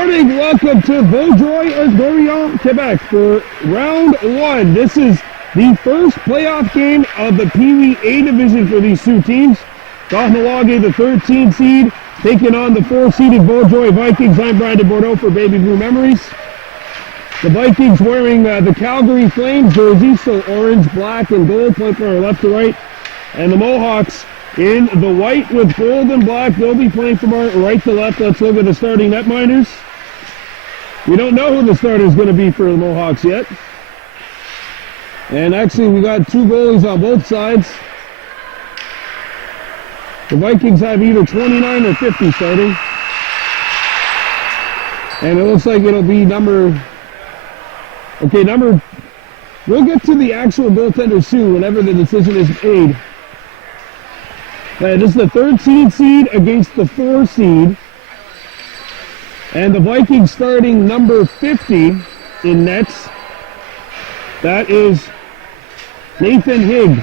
morning. Welcome to Vaudreuil, Quebec for round one. This is the first playoff game of the Pee Wee A division for these two teams. Kahnawake, the 13 seed, taking on the 4-seeded Vaudreuil Vikings. I'm Brandon Bordeaux for Baby Blue Memories. The Vikings wearing the Calgary Flames jersey, so orange, black, and gold, playing from our left to right. And the Mohawks in the white with gold and black. They'll be playing from our right to left. Let's look at the starting netminders. We don't know who the starter is going to be for the Mohawks yet. And actually, we got two goalies on both sides. The Vikings have either 29 or 50 starting. And it looks like it'll be number... We'll get to the actual goaltender soon whenever the decision is made. This is the 13 seed against the 4 seed. And the Vikings starting number 50 in nets. That is Nathan Higg.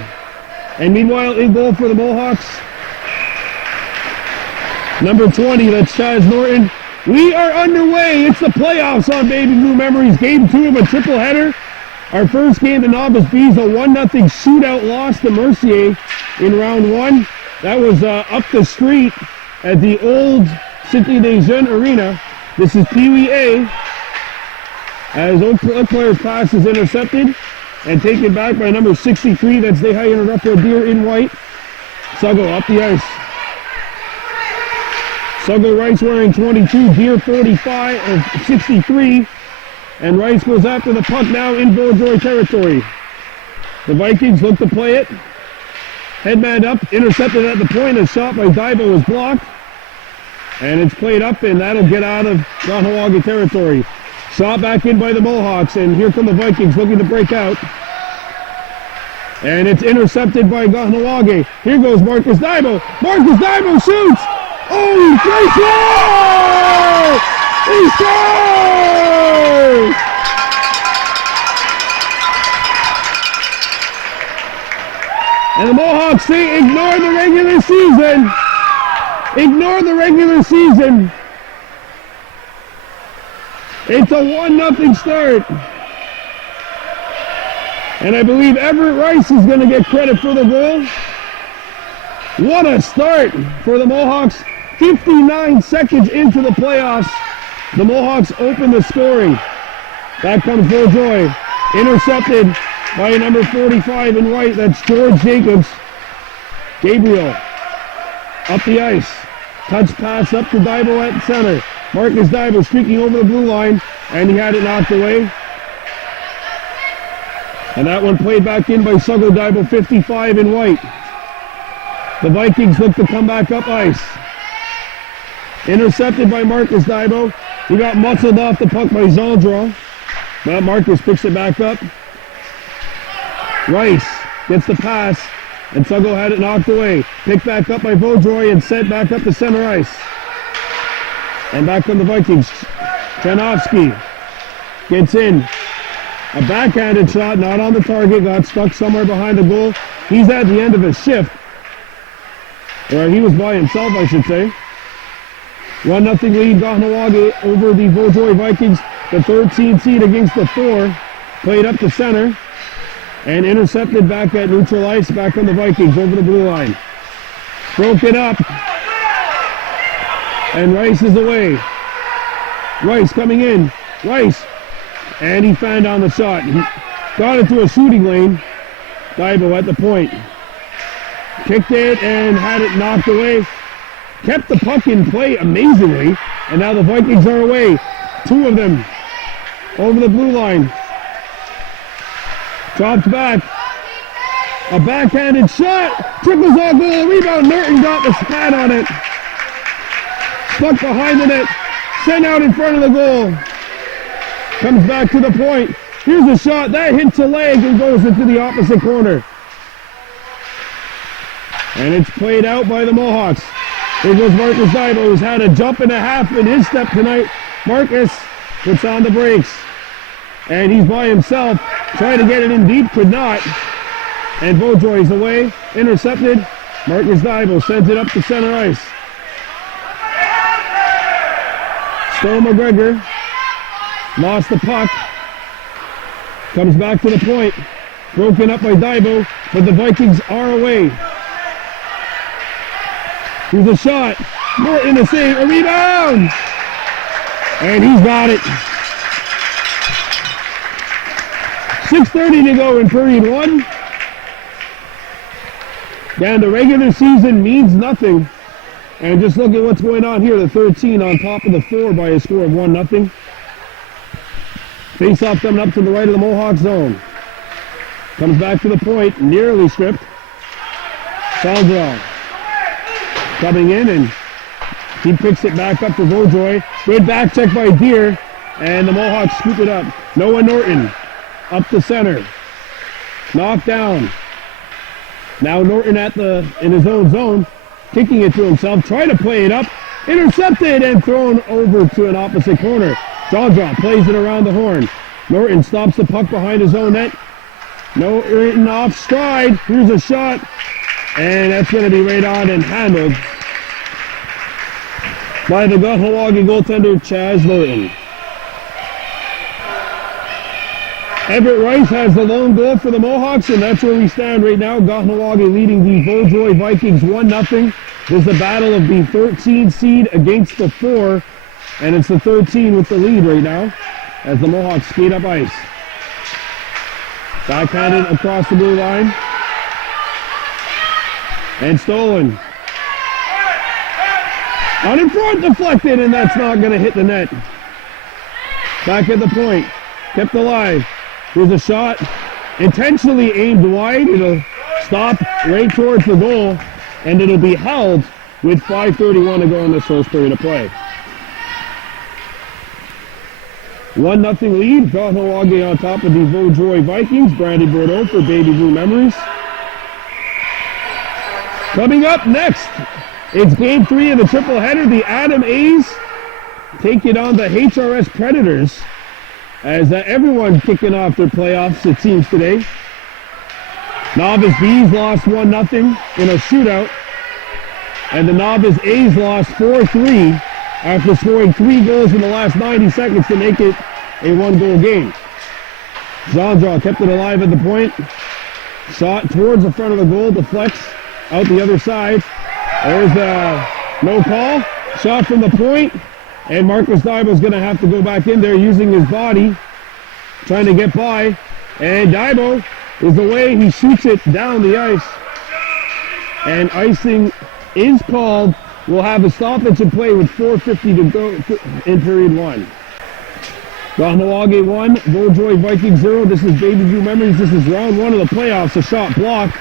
And meanwhile, in goal for the Mohawks, number 20, that's Chaz Norton. We are underway. It's the playoffs on Baby Blue Memories. Game 2 of a triple header. Our first game, the Novice Bees, a 1-0 shootout loss to Mercier in round 1. That was up the street at the old Cité des Jeunes Arena. This is Pee Wee A. As Oak Player's pass is intercepted and taken back by number 63. That's Dehayan Deer in white. Suggo up the ice. Suggo Rice wearing 22, Deer 45 or 63. And Rice goes after the puck now in Vaudreuil territory. The Vikings look to play it. Headman up, intercepted at the point. A shot by Daibo is blocked. And it's played up, and that'll get out of Kahnawake territory. Shot back in by the Mohawks, and here come the Vikings looking to break out. And it's intercepted by Kahnawake. Here goes Marcus Daibo. Marcus Daibo shoots! Oh, great goal! He scores! And the Mohawks say ignore the regular season. Ignore the regular season. It's a 1-0 start. And I believe Everett Rice is going to get credit for the goal. What a start for the Mohawks. 59 seconds into the playoffs, the Mohawks open the scoring. Back comes Vaudreuil. Intercepted by number 45 in white. That's George Jacobs. Gabriel up the ice. Touch pass up to Daibo at center. Marcus Daibo streaking over the blue line, and he had it knocked away. And that one played back in by Suggo Daibo, 55 in white. The Vikings look to come back up ice. Intercepted by Marcus Daibo. He got muscled off the puck by Zandra. But Marcus picks it back up. Rice gets the pass, and Suggo had it knocked away. Picked back up by Vaudreuil and sent back up to center ice. And back on the Vikings. Kahnawake gets in. A backhanded shot, not on the target, got stuck somewhere behind the goal. He's at the end of his shift. Or he was by himself, I should say. 1-0 lead, Kahnawake over the Vaudreuil Vikings. The 13 seed against the 4. Played up to center. And intercepted back at neutral ice, back on the Vikings, over the blue line. Broken up. And Rice is away. Rice coming in. Rice. And he found on the shot. He got into a shooting lane. Daibo at the point. Kicked it and had it knocked away. Kept the puck in play amazingly. And now the Vikings are away. 2 of them over the blue line. Drops back. A backhanded shot. Triples all goal. Rebound. Norton got the spat on it. Stuck behind the net. Sent out in front of the goal. Comes back to the point. Here's a shot. That hits a leg and goes into the opposite corner. And it's played out by the Mohawks. Here goes Marcus Daibo, who's had a jump and a half in his step tonight. Marcus puts on the brakes. And he's by himself. Trying to get it in deep, could not. And Vaudreuil's away. Intercepted. Marcus Daibo sends it up to center ice. Stowe McGregor lost the puck. Comes back to the point. Broken up by Daibo, but the Vikings are away. Here's a shot. Norton a save. A rebound! And he's got it. 6:30 to go in period one. And the regular season means nothing. And just look at what's going on here. The 13 on top of the 4 by a score of 1-0. Face-off coming up to the right of the Mohawk zone. Comes back to the point, nearly stripped. Vaudreuil coming in, and he picks it back up to Vaudreuil. Good back check by Deere, and the Mohawks scoop it up. Noah Norton up the center. Knocked down. Now Norton in his own zone, kicking it to himself, trying to play it up. Intercepted and thrown over to an opposite corner. Vaudreuil plays it around the horn. Norton stops the puck behind his own net. Norton off stride. Here's a shot. And that's going to be right on and handled by the Kahnawake goaltender, Chaz Norton. Everett Rice has the lone goal for the Mohawks, and that's where we stand right now. Kahnawake leading the Vaudreuil Vikings 1-0. This is the battle of the 13 seed against the 4, and it's the 13 with the lead right now as the Mohawks speed up ice. Backhanded across the blue line. And stolen. On in front, deflected, and that's not going to hit the net. Back at the point. Kept alive. Here's a shot. Intentionally aimed wide. It'll stop right towards the goal, and it'll be held with 5:31 to go in this first period of play. 1-0 lead. Kahnawake on top of the Vaudreuil Vikings. Brandy Bordeaux for Baby Blue Memories. Coming up next, it's game 3 of the triple header. The Adam A's take it on the HRS Predators as everyone kicking off their playoffs, it seems, today. Novice B's lost 1-0 in a shootout, and the Novice A's lost 4-3 after scoring 3 goals in the last 90 seconds to make it a 1-goal game. Vaudreuil kept it alive at the point. Shot towards the front of the goal, deflects out the other side. There's no call. Shot from the point, and Marcus Daibo's going to have to go back in there using his body, trying to get by. And Daibo is the way he shoots it down the ice. And icing is called. We'll have a stoppage in play with 4:50 to go in period 1. Kahnawake 1, Vaudreuil Vikings 0. This is Baby Blue Memories. This is round 1 of the playoffs. A shot blocked,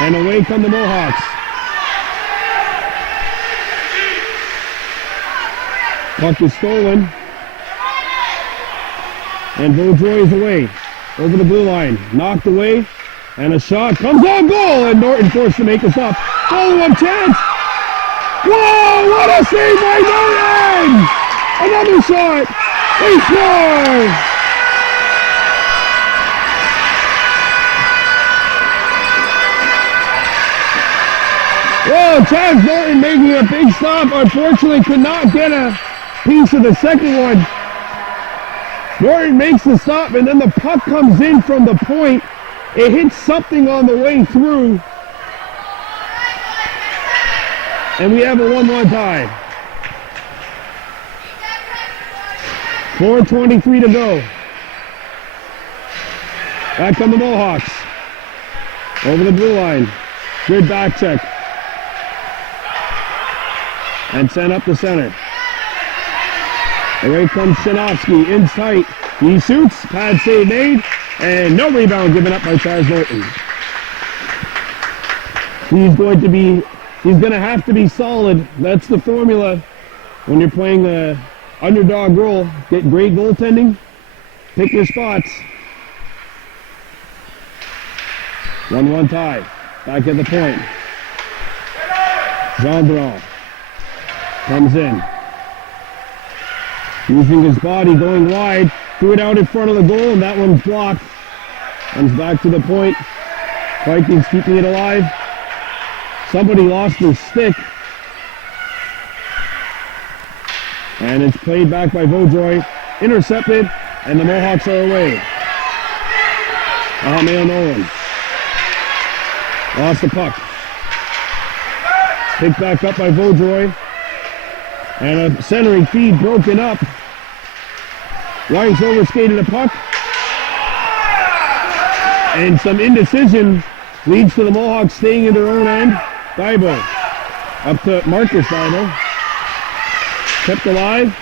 and away come the Mohawks. Puck is stolen, and Vaudreuil is away. Over the blue line, knocked away, and a shot comes on goal, and Norton forced to make us up. Follow-up chance. Whoa, what a save by Norton! Another shot. They score! Whoa, Chaz Norton making a big stop. Unfortunately, could not get a piece of the second one. Norton makes the stop, and then the puck comes in from the point. It hits something on the way through. And we have a 1-1 tie. 4:23 to go. Back come the Mohawks. Over the blue line. Good back check. And sent up the center. Away comes Kahnawake in tight. He shoots. Pad save made. And no rebound given up by Chaz Norton. He's going to have to be solid. That's the formula when you're playing the underdog role. Get great goaltending. Pick your spots. 1-1 tie. Back at the point. Vaudreuil comes in. Using his body, going wide. Threw it out in front of the goal, and that one's blocked. Comes back to the point. Vikings keeping it alive. Somebody lost their stick. And it's played back by Vaudreuil, intercepted, and the Mohawks are away. Mail Nolan. Lost the puck. Picked back up by Vaudreuil. And a centering feed broken up. Rice overskated the puck. And some indecision leads to the Mohawks staying in their own end. Dibo. Up to Marcus Dibo. Kept alive.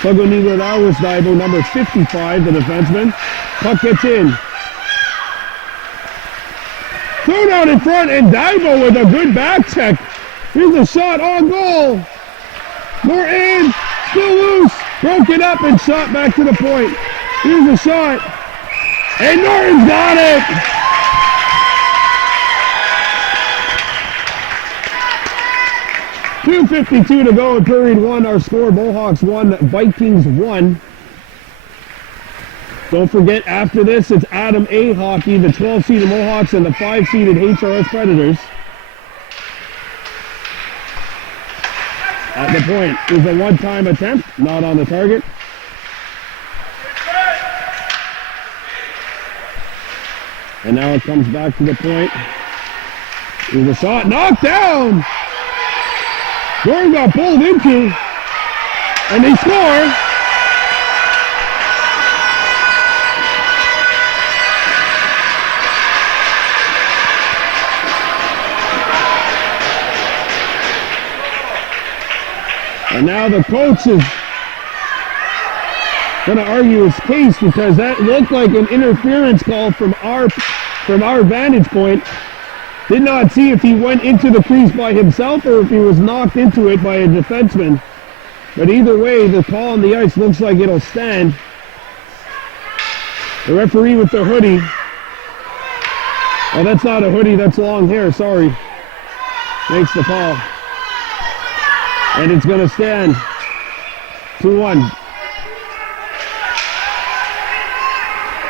Sugonigodawis Dibo, number 55, the defenseman. Puck gets in. Thrown out in front, and Dibo with a good back check. Here's a shot on goal. More in, still loose, broken up and shot back to the point. Here's a shot, and Norton's got it. .252 to go in period one. Our score: Mohawks 1, Vikings 1. Don't forget, after this, it's Adam A. Hockey, the 12-seeded Mohawks and the 5-seeded HRS Predators. At the point is a one-time attempt, not on the target. And now it comes back to the point. Here's a shot, knocked down! Gordon got pulled into, and they score. And now the coach is going to argue his case because that looked like an interference call from our vantage point. Did not see if he went into the crease by himself or if he was knocked into it by a defenseman. But either way, the call on the ice looks like it'll stand. The referee with the hoodie. Oh, that's not a hoodie, that's long hair, sorry. Makes the call. And it's going to stand 2-1.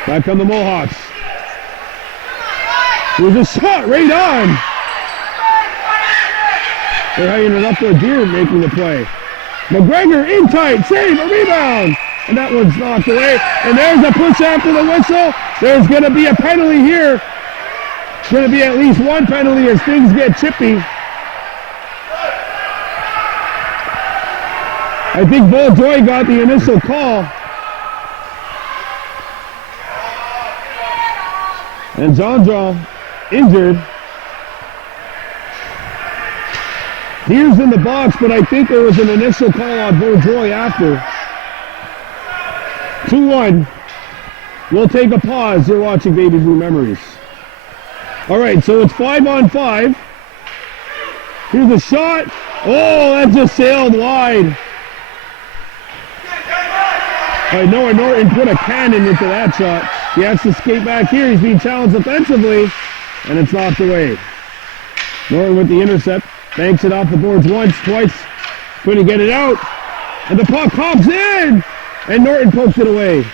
Back come the Mohawks. There's a shot right on. They're hanging it up to a deer making the play. McGregor in tight, save, a rebound. And that one's knocked away. And there's a push after the whistle. There's going to be a penalty here. It's going to be at least one penalty as things get chippy. I think Vaudreuil got the initial call. And Jandra injured. Here's in the box, but I think there was an initial call on Vaudreuil after. 2-1. We'll take a pause. You're watching Baby Blue Memories. All right, so it's 5-on-5. Here's a shot. Oh, that just sailed wide. Noah Norton put a cannon into that shot. He has to skate back here. He's being challenged offensively, and it's knocked away. Norton with the intercept. Banks it off the boards once, twice. Couldn't get it out. And the puck hops in, and Norton pokes it away.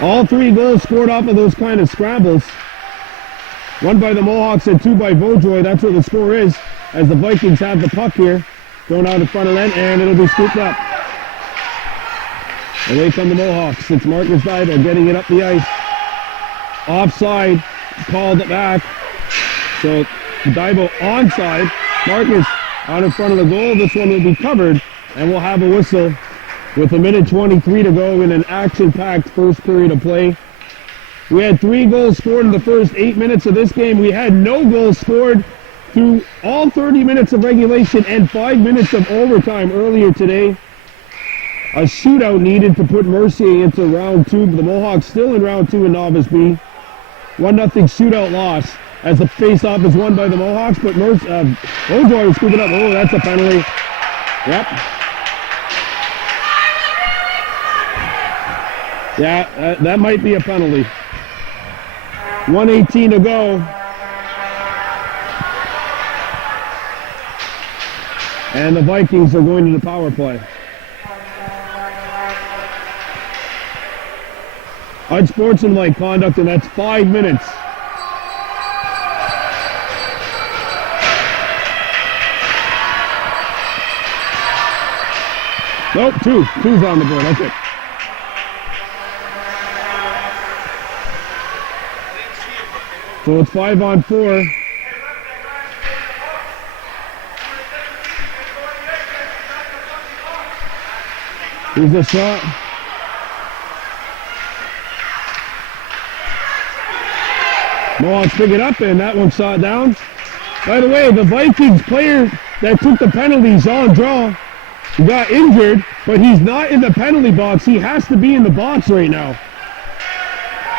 All three goals scored off of those kind of scrambles. One by the Mohawks and two by Vaudreuil. That's what the score is, as the Vikings have the puck here. Thrown out in front of them, and it'll be scooped up. Away from the Mohawks. It's Marcus Dibo getting it up the ice. Offside, called it back. So Dibo onside. Marcus out in front of the goal. This one will be covered, and we'll have a whistle with 1:23 to go in an action-packed first period of play. We had 3 goals scored in the first 8 minutes of this game. We had no goals scored through all 30 minutes of regulation and 5 minutes of overtime earlier today. A shootout needed to put Mercier into round 2, but the Mohawks still in round 2 in Novice B. 1-0 shootout loss as the face-off is won by the Mohawks, but Vaudreuil is scooping up. Oh, that's a penalty. Yep. Yeah, that might be a penalty. 1:18 to go. And the Vikings are going to the power play. Unsportsmanlike conduct, and that's 5 minutes. Nope, two. Two's on the board. That's it. So it's 5-on-4. Here's the shot. Mohawks pick it up, and that one shot down. By the way, the Vikings player that took the penalty, Jean Draw, got injured, but he's not in the penalty box. He has to be in the box right now.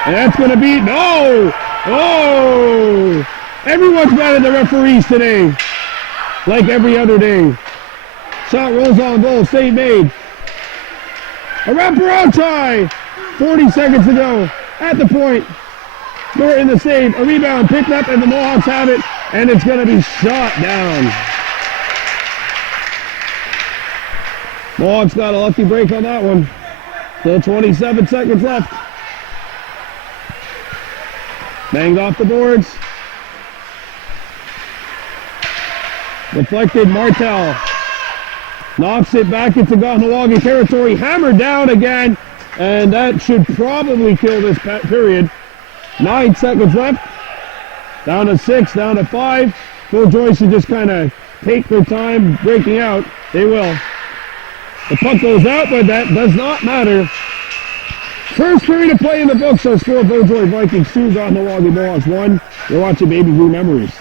And that's going to be, no! Oh! Everyone's mad at the referees today, like every other day. Shot rolls on goal, save made. A wraparound try! 40 seconds to go at the point. Norton the save, a rebound picked up, and the Mohawks have it, and it's going to be shot down. Mohawks got a lucky break on that one. Still 27 seconds left. Banged off the boards. Deflected, Martel knocks it back into Kahnawake territory, hammered down again, and that should probably kill this period. 9 seconds left. Down to 6, down to 5. Vaudreuil should just kind of take their time breaking out. They will. The puck goes out, but that does not matter. First period of play in the books. Our score: Vaudreuil Vikings 2, Kahnawake Mohawks 1. You're watching Baby Blue Memories.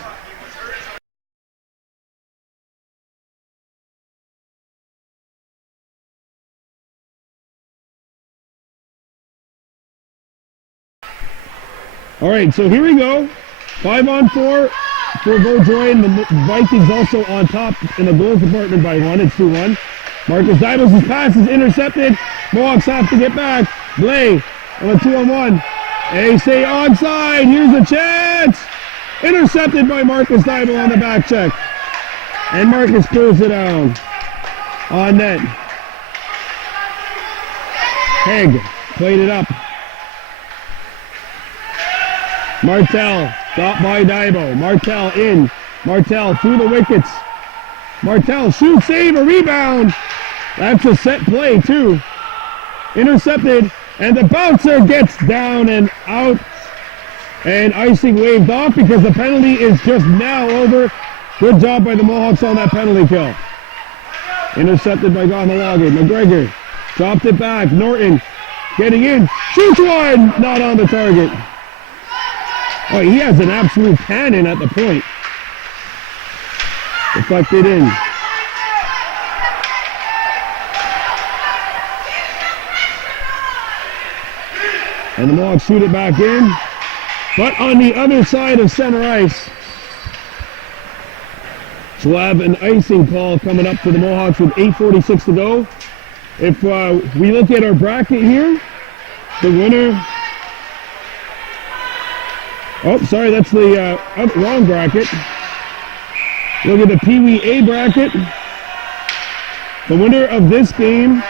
All right, so here we go. 5-on-4 for Vaudreuil, and the Vikings also on top in the goals department by 1. It's 2-1. Marcus Dybos' pass is intercepted. Mohawks have to get back. Blay on a 2-on-1. They say onside. Here's a chance. Intercepted by Marcus Dybos on the back check. And Marcus pulls it down. On net. Hegg played it up. Martel got by Dybo. Martel in. Martel through the wickets. Martel shoots, save, a rebound. That's a set play too. Intercepted, and the bouncer gets down and out. And icing waved off because the penalty is just now over. Good job by the Mohawks on that penalty kill. Intercepted by Kahnawake. McGregor dropped it back. Norton getting in. Shoots one. Not on the target. Oh, he has an absolute cannon at the point. Deflected in. And the Mohawks shoot it back in. But on the other side of center ice. So we'll have an icing call coming up for the Mohawks with 8:46 to go. If we look at our bracket here, the winner... Oh, sorry, that's the wrong bracket. Look at the Pee Wee A bracket. The winner of this game,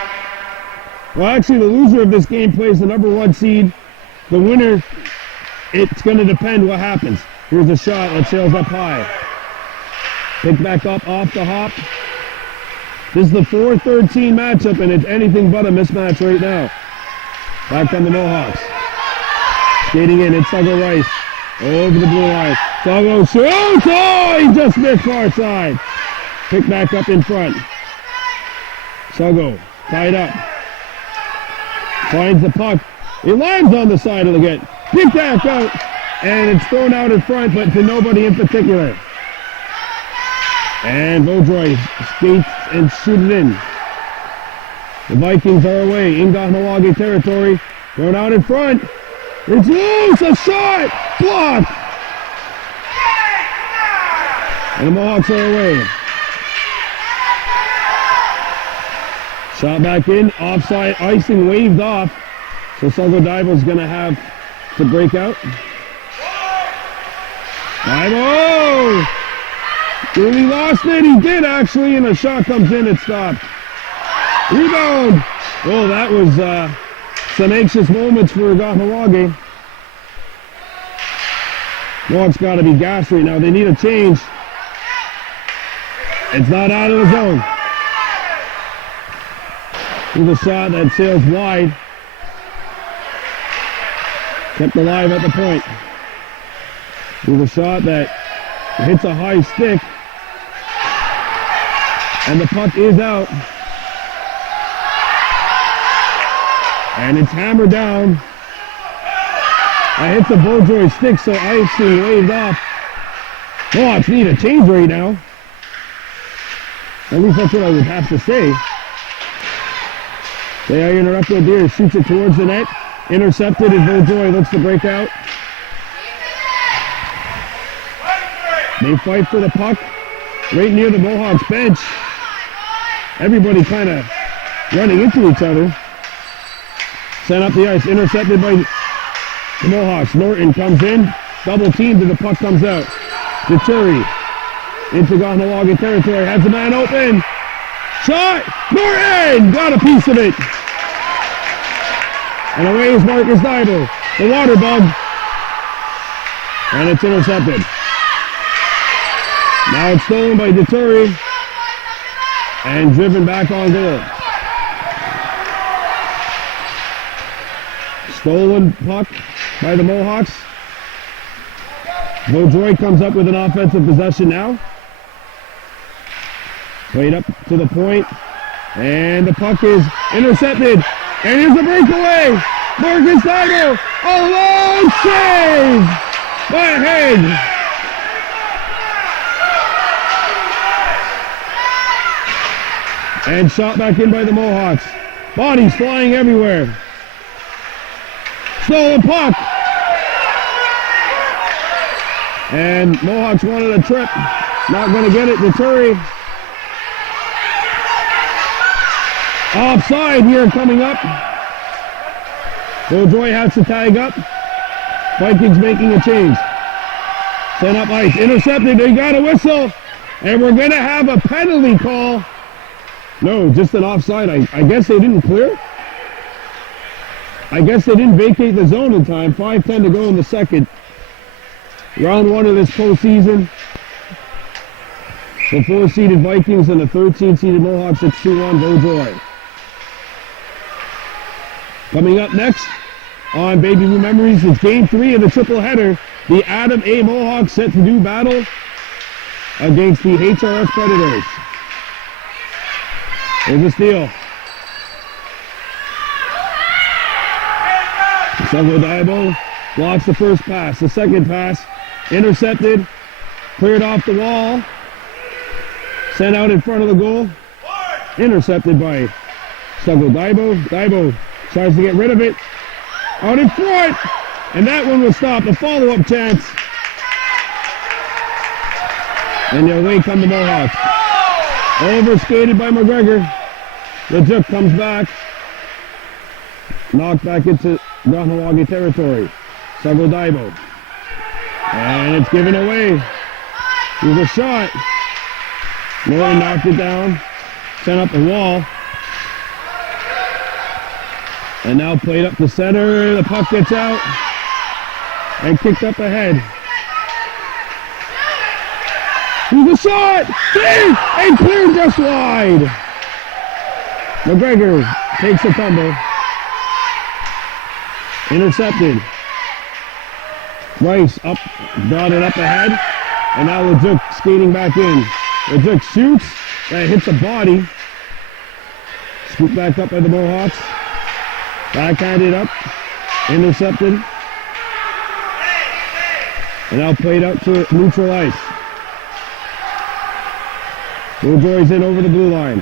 well, actually the loser of this game plays the number 1 seed. The winner, it's going to depend what happens. Here's a shot that sails up high. Picked back up off the hop. This is the 4-13 matchup, and it's anything but a mismatch right now. Back on the Mohawks. Skating in, it's Suggo Rice. Over the blue line. Suggo shoots! Oh, he just missed far side. Picked back up in front. Suggo tied up. Finds the puck. It lands on the side of the net. Picked back out. And it's thrown out in front, but to nobody in particular. And Vaudreuil skates and shoots it in. The Vikings are away in Kahnawake territory. Thrown out in front. It's loose, a shot, blocked. And the Mohawks are away. Shot back in, offside, icing waved off. So Suggo Dybo's gonna have to break out. Dybo! Really lost it, he did actually, and a shot comes in, it stopped. Rebound! Oh, that was some anxious moments for Kahnawake. Mohawks got to be gassed right now. They need a change. It's not out of the zone. With a shot that sails wide. Kept alive at the point. With a shot that hits a high stick. And the puck is out. And it's hammered down. That hits the Vaudreuil stick, so icing waved off. Mohawks need a change right now. At least that's what I would have to say. They are interrupted there, shoots it towards the net. Intercepted as Vaudreuil looks to break out. They fight for the puck right near the Mohawks bench. Everybody kind of running into each other. Sent up the ice, intercepted by the Mohawks. Norton comes in, double teamed, and the puck comes out. Vituri into Kahnawake territory, has the man open. Shot! Norton! Got a piece of it. And away is Marcus Dybel, the water bug. And it's intercepted. Now it's stolen by Vituri and driven back on goal. Stolen puck by the Mohawks. Vaudreuil comes up with an offensive possession now. Played up to the point, and the puck is intercepted. And here's the breakaway. Marcus Dybel, a long save by Haig. And shot back in by the Mohawks. Bodies flying everywhere. Stolen puck. And Mohawks wanted a trip. Not going to get it. Vituri. Offside here coming up. Vaudreuil has to tag up. Vikings making a change. Sent up ice. Intercepted. They got a whistle. And we're going to have a penalty call. No, just an offside. I guess they didn't clear. I guess they didn't vacate the zone in time. 5:10 to go in the second. Round one of this postseason. The 4-seeded Vikings and the 13-seeded Mohawks at 2-1 Vaudreuil. Coming up next on Baby Blue Memories is Game 3 of the triple header. The Adam A. Mohawks set to do battle against the HRS Predators. Here's a steal. Dybel blocks the first pass. The second pass intercepted, cleared off the wall, sent out in front of the goal. Intercepted by Dybel. Dybel tries to get rid of it. Out in front, and that one was stopped. A follow-up chance. And away come the Mohawks. Overskated by McGregor. The Juk comes back. Knocked back into Kahnawake territory. Dybel. And it's given away. Here's a shot. Norton knocked it down. Sent up the wall. And now played up the center. The puck gets out. And kicked up ahead. Here's a shot! Save! And cleared just wide. McGregor takes a tumble. Intercepted. Rice up, brought it up ahead. And now LeJuc skating back in. LeJuc shoots. That hits the body. Scooped back up by the Mohawks. Backhanded up. Intercepted. And now played out to neutral ice. Vaudreuil's in over the blue line.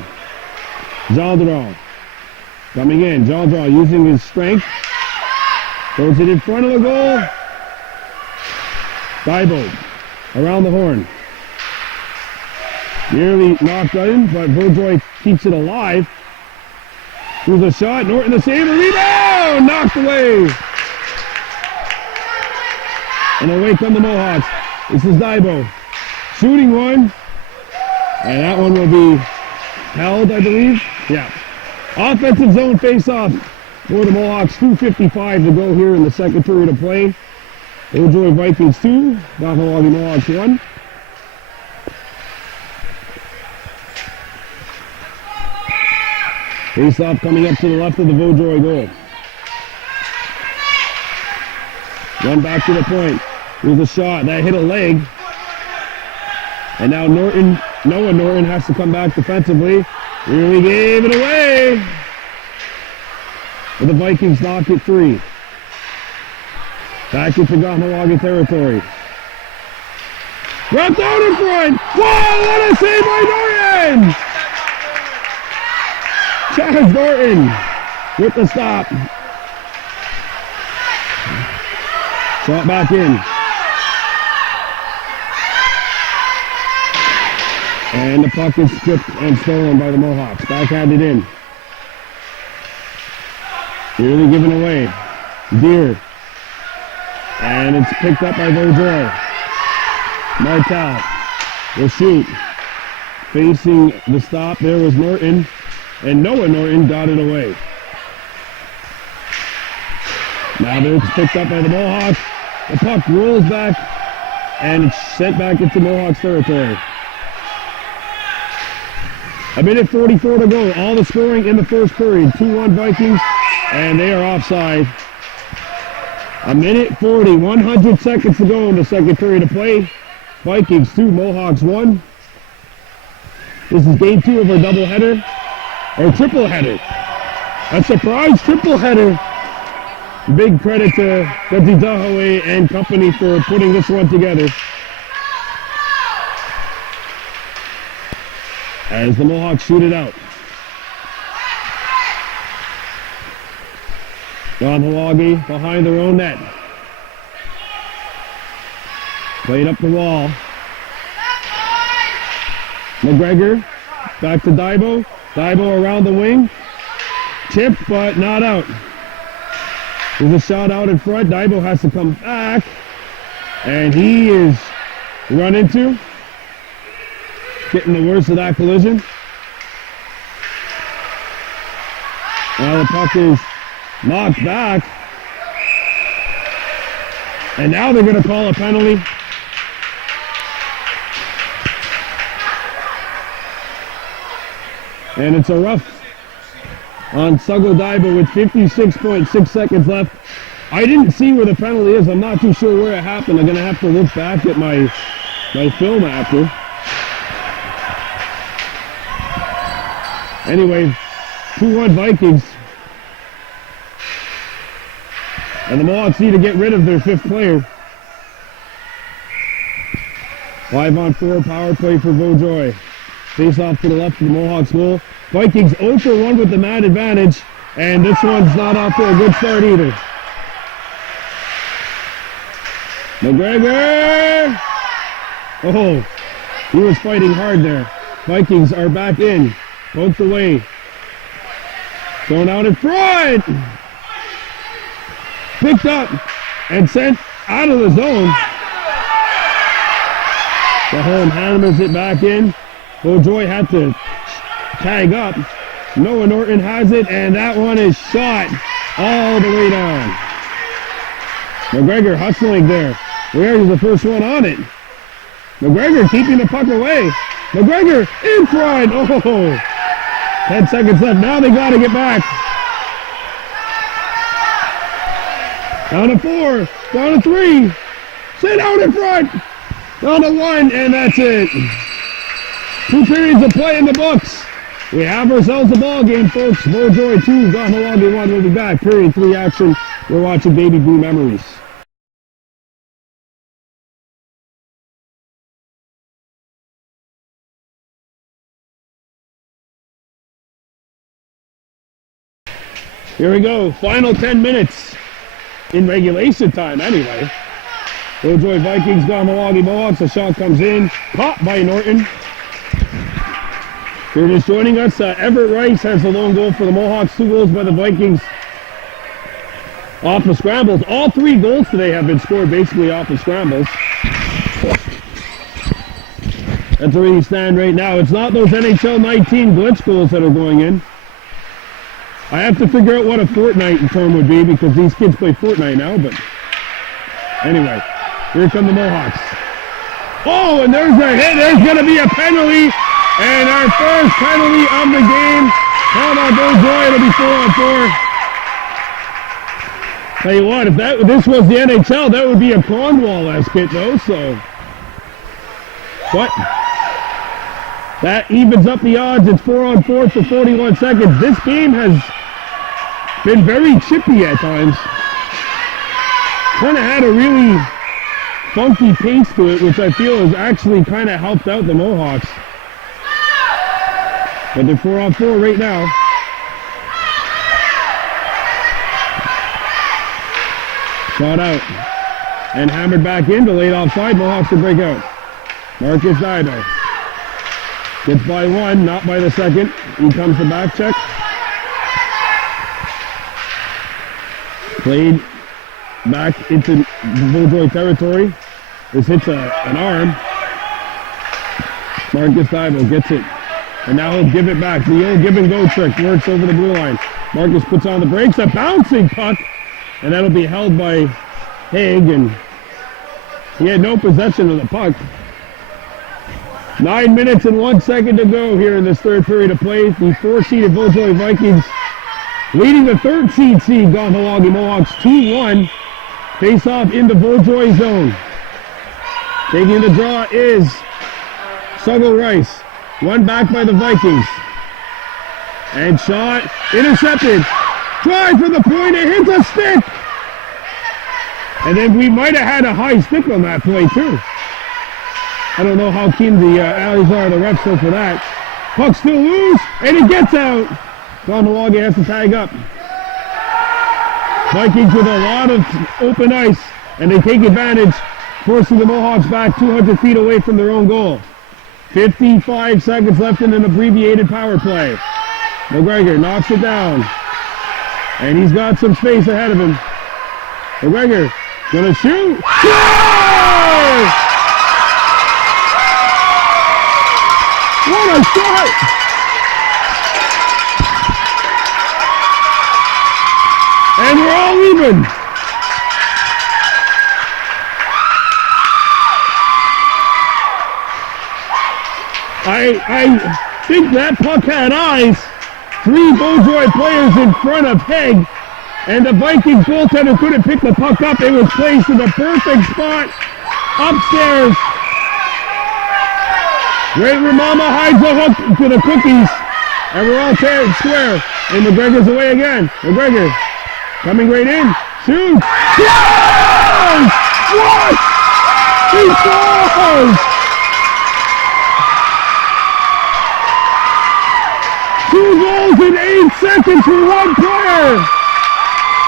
Gendron coming in. Gendron using his strength. Throws it in front of the goal. Dybel around the horn. Nearly knocked in, but Vaudreuil keeps it alive. Here's a shot. Norton the save. A rebound! Knocked away. And away come the Mohawks. This is Dybel. Shooting one. And that one will be held, I believe. Yeah. Offensive zone face-off for the Mohawks. 2:55 to go here in the second period of play. Vaudreuil Vikings 2, Kahnawake Mohawks 1. Face-off coming up to the left of the Vaudreuil goal. Run back to the point. Here's a shot that hit a leg. And now Noah Norton has to come back defensively. Really gave it away. But the Vikings knock it free. Back into Kahnawake territory. Wrapped out in front. Whoa, what a save by Norton! Chaz Norton with the stop. Shot back in. And the puck is stripped and stolen by the Mohawks. Backhanded in. Really given away. Deer. And it's picked up by Vaudreuil. Martel will shoot. Facing the stop, there was Norton. And Noah Norton got it away. Now it's picked up by the Mohawks. The puck rolls back and it's sent back into Mohawks territory. A minute 44 to go. All the scoring in the first period. 2-1 Vikings, and they are offside. A minute 40, 100 seconds to go in the second period of play. Vikings 2, Mohawks 1. This is game 2 of our doubleheader. Or triple header. A surprise triple header. Big credit to Kahnawake and company for putting this one together. As the Mohawks shoot it out. Kahnawake behind their own net. Played up the wall. McGregor back to Daibo. Daibo around the wing. Chip, but not out. There's a shot out in front. Daibo has to come back. And he is run into. Getting the worst of that collision. Now the puck is knocked back. And now they're going to call a penalty. And it's a rough on Sugo Daibo with 56.6 seconds left. I didn't see where the penalty is. I'm not too sure where it happened. I'm going to have to look back at my film after. Anyway, 2-1 Vikings. And the Mohawks need to get rid of their fifth player. 5-on-4 power play for Vaudreuil. Face off to the left of the Mohawks goal. Vikings 0 for 1 with the man advantage. And this one's not off to a good start either. McGregor! Oh, he was fighting hard there. Vikings are back in. Poked away. Thrown out in front. Picked up and sent out of the zone. The home hammers it back in. Vaudreuil had to tag up. Noah Norton has it, and that one is shot all the way down. McGregor hustling there. Where is the first one on it? McGregor keeping the puck away. McGregor in front. Oh, 10 seconds left. Now they got to get back. Down to 4. Down to 3. Sit out in front. Down to 1, and that's it. 2 periods of play in the books. We have ourselves a ball game, folks. Vaudreuil 2, Kahnawake 1. We'll be back. Period 3 action. We're watching Baby Blue Memories. Here we go. Final 10 minutes in regulation time anyway. Vaudreuil Vikings, Kahnawake Mohawks. A shot comes in. Caught by Norton. If you're just joining us, Everett Rice has the lone goal for the Mohawks. 2 goals by the Vikings off the scrambles. All 3 goals today have been scored basically off the scrambles. That's where you stand right now. It's not those NHL 19 glitch goals that are going in. I have to figure out what a Fortnite term would be because these kids play Fortnite now, but anyway, here come the Mohawks. Oh, and there's a hit. There's going to be a penalty, and our first penalty of the game How about Vaudreuil? It'll be 4-on-4. Tell you what, if this was the NHL, that would be a Cornwall-esque hit though, so. But that evens up the odds. It's 4-on-4 for 41 seconds. This game has been very chippy at times. Kind of had a really funky pace to it, which I feel has actually kind of helped out the Mohawks. But they're 4-on-4 right now. Shot out. And hammered back in, delayed offside. Mohawks to break out. Marcus Dido. Gets by one, not by the second. He comes the back check. Played back into Vaudreuil territory. This hits an arm. Marcus Dido gets it. And now he'll give it back. The old give and go trick works over the blue line. Marcus puts on the brakes. A bouncing puck. And that'll be held by Haig. And he had no possession of the puck. 9 minutes and 1 second to go here in this third period of play. The 4-seeded Vaudreuil Vikings leading the 13th seed Kahnawake Mohawks 2-1. Face off in the Vaudreuil zone. Taking the draw is Suggle Rice. One back by the Vikings. And shot intercepted. Try for the point. It hits a stick. And then we might have had a high stick on that play too. I don't know how keen the alleys are, the refs are for that. Puck still loose, and it gets out. Kahnawake has to tag up. Vikings with a lot of open ice, and they take advantage, forcing the Mohawks back 200 feet away from their own goal. 55 seconds left in an abbreviated power play. McGregor knocks it down, and he's got some space ahead of him. McGregor gonna shoot. Score! What a shot! And we're all even. I think that puck had eyes. 3 Vaudreuil players in front of Haig, and the Vikings goaltender couldn't pick the puck up. It was placed in the perfect spot upstairs. Great Ramama hides the hook to the cookies, and we're all square. And McGregor's away again. McGregor coming right in. Shoots. Yes! What? He scores! 2 goals in 8 seconds for one player.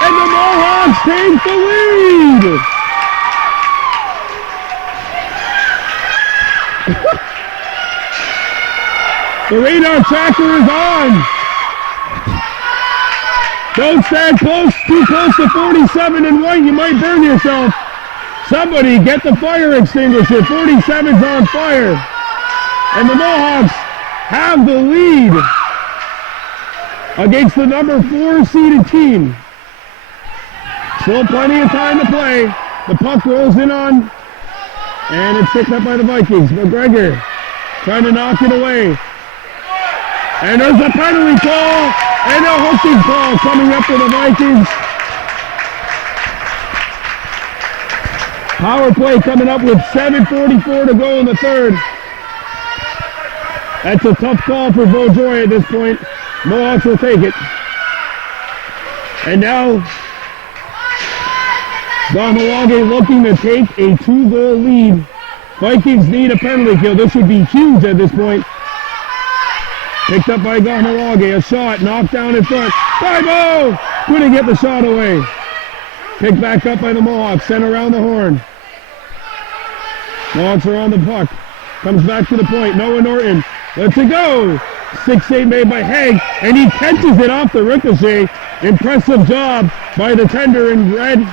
And the Mohawks take the lead. The radar tracker is on. Don't stand close, too close to 47 and white. You might burn yourself. Somebody get the fire extinguisher. 47's on fire. And the Mohawks have the lead against the number 4 seeded team. Still plenty of time to play. The puck rolls in on, and it's picked up by the Vikings. McGregor trying to knock it away. And there's a penalty call and a hooking call coming up for the Vikings. Power play coming up with 7:44 to go in the third. That's a tough call for Vaudreuil at this point. Mohawks will take it. And now Kahnawake looking to take a 2-goal lead. Vikings need a penalty kill. This would be huge at this point. Picked up by Kahnawake, a shot, knocked down in front. 5-0! Couldn't get the shot away. Picked back up by the Mohawks, sent around the horn. Mohawks are on the puck. Comes back to the point, Noah Norton. Lets it go! 6-8 made by Haig, and he catches it off the ricochet. Impressive job by the tender in red.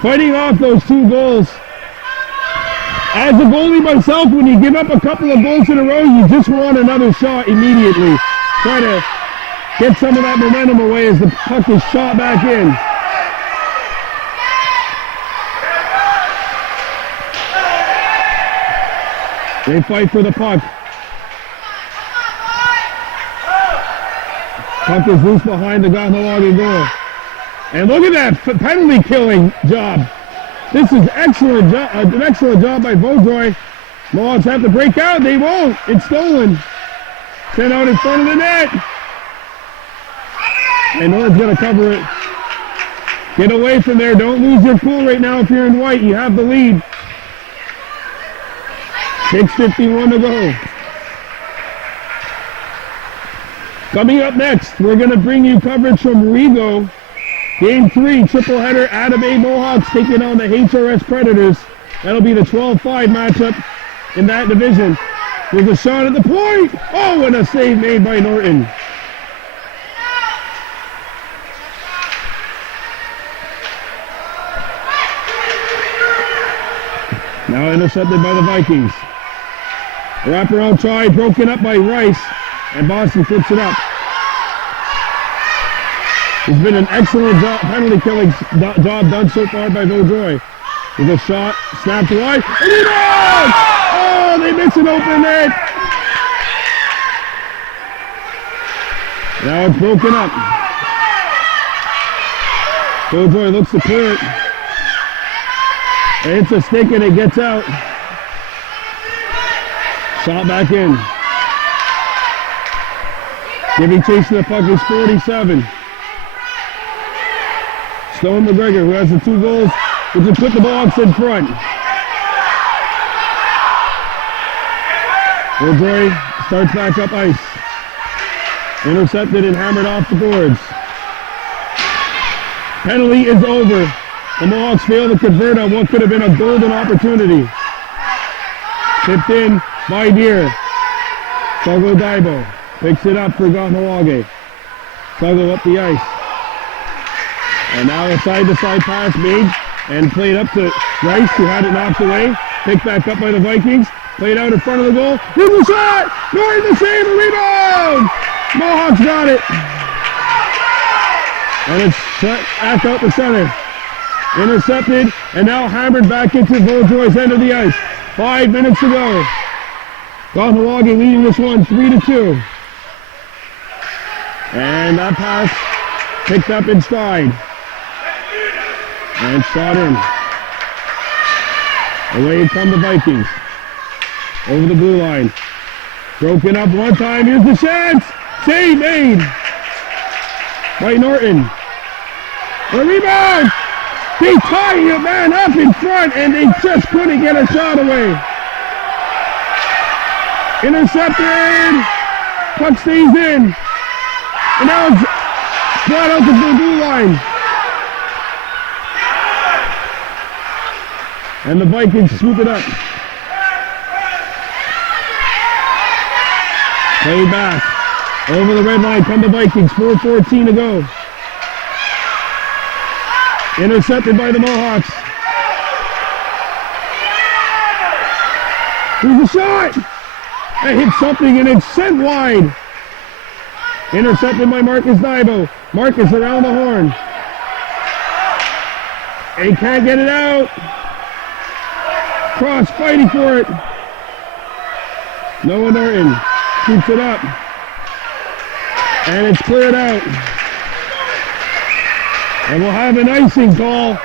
Fighting off those 2 goals. As a goalie myself, when you give up a couple of goals in a row, you just want another shot immediately. Try to get some of that momentum away as the puck is shot back in. They fight for the puck. Puck is loose behind the Kahnawake goal. And look at that penalty killing job. This is excellent an excellent job by Vaudreuil. Mohawks have to break out. They won't. It's stolen. Sent out in front of the net. And Norton's going to cover it. Get away from there. Don't lose your cool right now if you're in white. You have the lead. 6:51 to go. Coming up next, we're going to bring you coverage from Rigo. Game 3, triple header, Adam A. Mohawks taking on the HRS Predators. That'll be the 12-5 matchup in that division. With a shot at the point. Oh, and a save made by Norton. Now intercepted by the Vikings. Wraparound try, broken up by Rice, and Boston flips it up. It's been an excellent penalty killing job done so far by Vaudreuil. With a shot, snapped wide, and he does! Oh, they miss an open net! Now it's broken up. Vaudreuil looks to clear it. It's a stick and it gets out. Shot back in. Giving chase to the puck is 47. Stone McGregor, who has the 2 goals, which will put the Mohawks in front. Vaudreuil starts back up ice. Intercepted and hammered off the boards. Penalty is over. The Mohawks fail to convert on what could have been a golden opportunity. Tipped in by Deere. Sago Daibo picks it up for Kahnawake. Sago up the ice. And now a side-to-side pass made and played up to Rice, who had it knocked away. Picked back up by the Vikings. Played out in front of the goal. Here's the shot! Norton the save, a rebound! Mohawks got it. And it's shut back out the center. Intercepted and now hammered back into Vaudreuil's end of the ice. 5 minutes to go. Kahnawake leading this one 3-2. And that pass picked up in stride. And shot in. Away come the Vikings. Over the blue line. Broken up one time. Here's the chance. Save made by Norton. The rebound. They tying a man up in front and they just couldn't get a shot away. Intercepted. Puck stays in. And now it's brought out to the blue line. And the Vikings swoop it up. Play back. Over the red line come the Vikings. 4:14 to go. Intercepted by the Mohawks. Here's a shot. It hit something and it's sent wide. Intercepted by Marcus Daibo. Marcus around the horn. And he can't get it out. Cross fighting for it. Noah Norton shoots it up. And it's cleared out. And we'll have an icing call.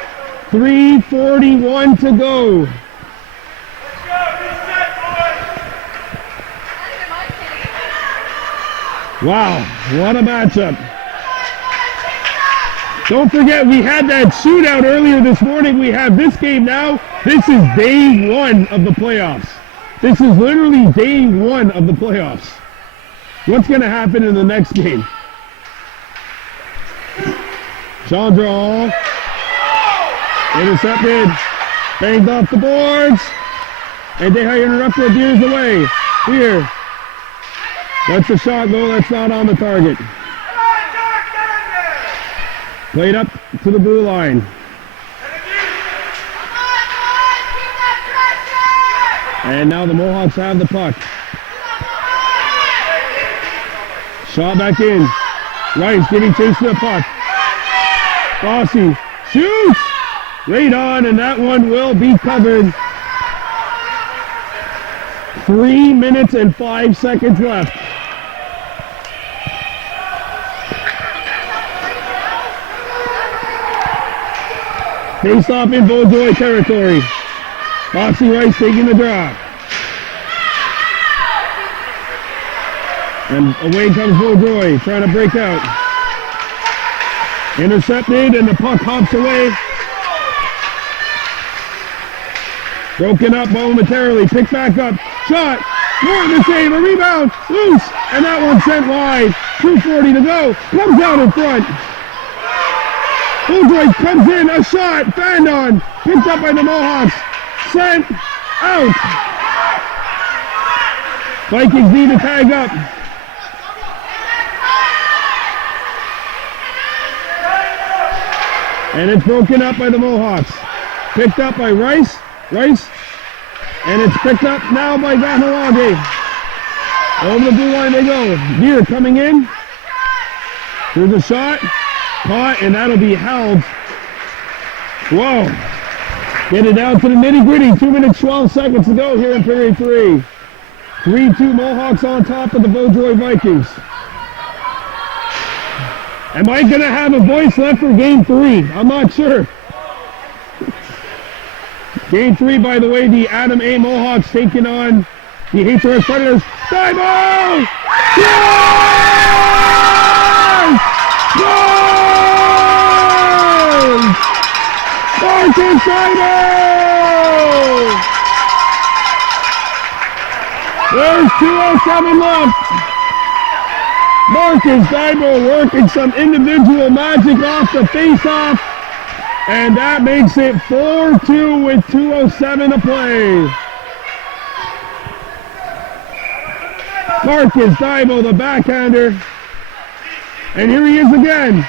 3:41 to go. Wow, what a matchup. Don't forget, we had that shootout earlier this morning. We have this game now. This is day 1 of the playoffs. This is literally day 1 of the playoffs. What's going to happen in the next game? Chandra intercepted, banged off the boards, and they interrupt their gears away. Here, that's a shot goal. That's not on the target. Played up to the blue line. And now the Mohawks have the puck. Shot back in. Rice giving chase to the puck. Bossy shoots! Right on, and that one will be covered. 3 minutes and 5 seconds left. Face off in Vaudreuil territory. Bossy Rice taking the draw. And away comes Vaudreuil, trying to break out. Intercepted, and the puck hops away. Broken up momentarily, picked back up. Shot, Morton to save, a rebound, loose, and that one sent wide. 2:40 to go, comes out in front. Vaudreuil comes in, a shot, fanned on, picked up by the Mohawks, sent out. Vikings need to tag up. And it's broken up by the Mohawks. Picked up by Rice, and it's picked up now by Kahnawake. Over the blue line they go. Deer coming in. There's a shot. Caught, and that'll be held. Whoa. Get it down to the nitty-gritty. 2 minutes, 12 seconds to go here in period 3. 3-2 Mohawks on top of the Vaudreuil Vikings. Am I going to have a voice left for game 3? I'm not sure. Game 3, by the way, the Adam A. Mohawks taking on the HRS Predators. Dive ball! Yes! Goal! Marcus Dive! There's 2:07 left. Marcus Dive working some individual magic off the face-off. And that makes it 4-2 with 2:07 to play. Marcus Dive, the backhander. And here he is again.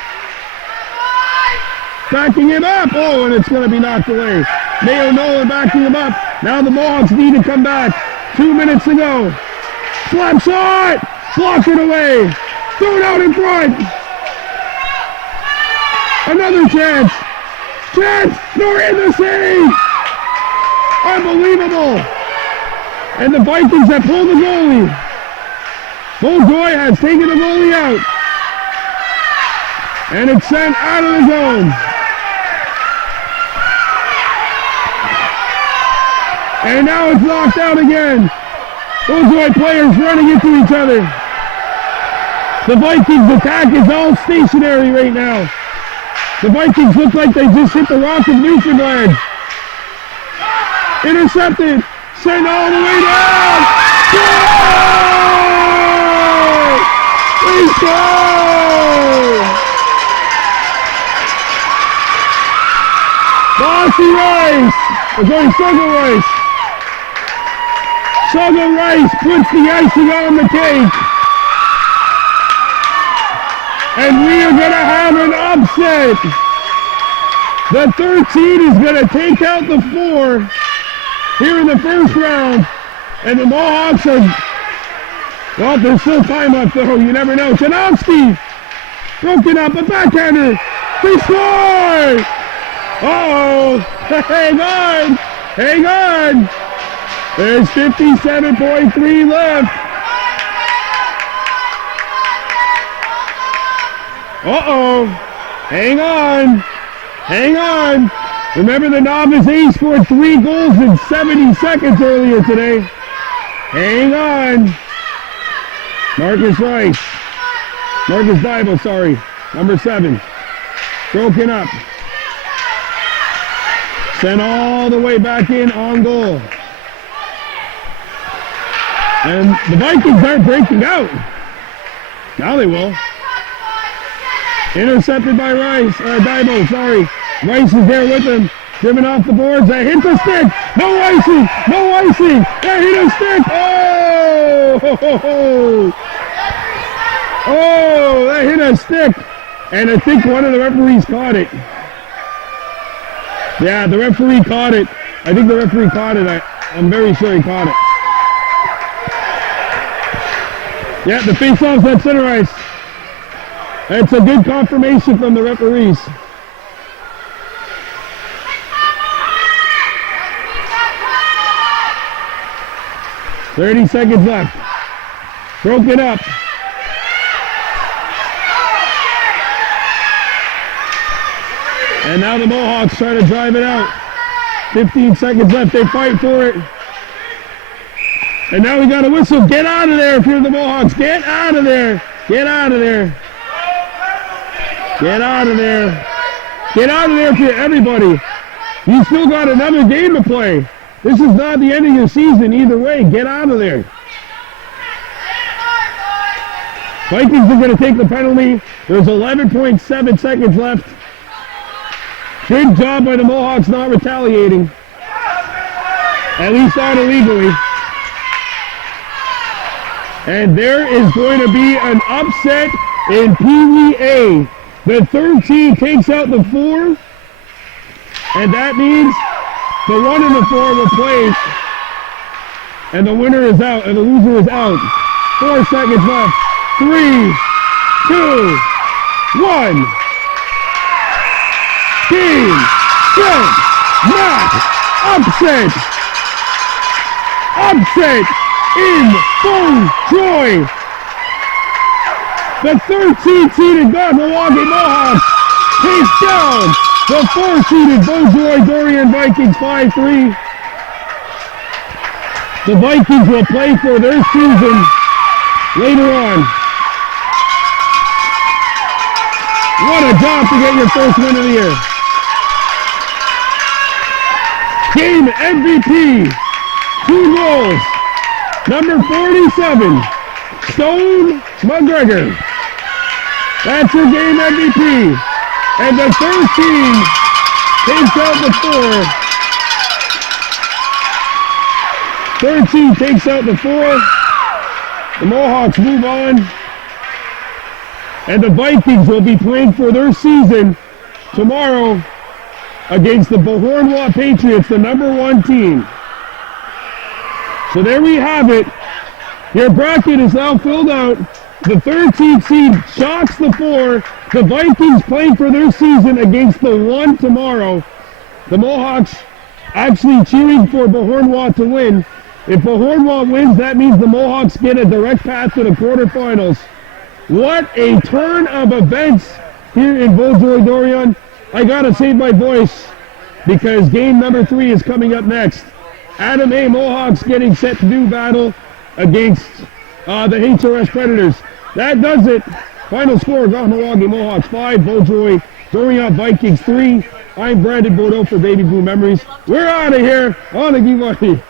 Backing him up. Oh, and it's going to be knocked away. Mayo Nolan backing him up. Now the Mohawks need to come back. 2 minutes to go. Slap shot. Blocked it away. Threw it out in front. Another chance. They're in the save! Unbelievable! And the Vikings have pulled the goalie. Vaudreuil has taken the goalie out. And it's sent out of the zone. And now it's knocked out again. Vaudreuil players running into each other. The Vikings attack is all stationary right now. The Vikings look like they just hit the rock of Newfoundland. Intercepted. Sent all the way down. Goal! We score! Bossy Rice. Sugar Rice. Sugar Rice puts the icing on the cake. And we are going to have an upset. The 13 is going to take out the 4 here in the first round. And the Mohawks are, well, there's still time left though. You never know. Kahnawake broken up, a backhander. They score! Uh-oh. Hang on. Hang on. There's 57.3 left. Uh-oh. Hang on. Hang on. Remember the novice A scored 3 goals in 70 seconds earlier today. Hang on. Marcus Dive, sorry. Number 7. Broken up. Sent all the way back in on goal. And the Vikings aren't breaking out. Now they will. Intercepted by Dive, sorry. Rice is there with him. Driven off the boards. That hit the stick. No icing. No icing. That hit a stick. Oh! Oh, that hit a stick. And I think one of the referees caught it. Yeah, the referee caught it. I think the referee caught it. I'm very sure he caught it. Yeah, the face-off's at center ice. It's a good confirmation from the referees. "30 seconds left. Broken up. And now the Mohawks trying to drive it out. 15 seconds left. They fight for it. And now we got a whistle. Get out of there if you're the Mohawks. Get out of there. Get out of there. Get out of there. Get out of there for everybody. You still got another game to play. This is not the end of your season either way. Get out of there. Vikings are going to take the penalty. There's 11.7 seconds left. Good job by the Mohawks not retaliating. At least not illegally. And there is going to be an upset in PVA. The third team takes out the 4. And that means the 1 and the 4 will play. And the winner is out, and the loser is out. 4 seconds left. 3, 2, 1. Game, set, match, upset. Upset in Vaudreuil. The 13th seeded Kahnawake Mohawks takes down the 4th-seeded Vaudreuil Dorian Vikings 5-3. The Vikings will play for their season later on. What a job to get your first win of the year. Game MVP, 2 goals. Number 47, Stone McGregor. That's your game MVP. And the third team takes out the 4. Third team takes out the 4. The Mohawks move on. And the Vikings will be playing for their season tomorrow against the Vaudreuil Patriots, the number 1 team. So there we have it. Your bracket is now filled out. The 13th seed shocks the 4. The Vikings playing for their season against the 1 tomorrow. The Mohawks actually cheering for Vaudreuil to win. If Vaudreuil wins, that means the Mohawks get a direct path to the quarterfinals. What a turn of events here in Vaudreuil, Dorian. I gotta save my voice because game number 3 is coming up next. Adam A. Mohawks getting set to do battle against the HRS Predators. That does it. Final score, Kahnawake Mohawks 5, Vaudreuil Dorian Vikings 3. I'm Brandon Bordeaux for Baby Blue Memories. We're out of here. On to Kahnawake.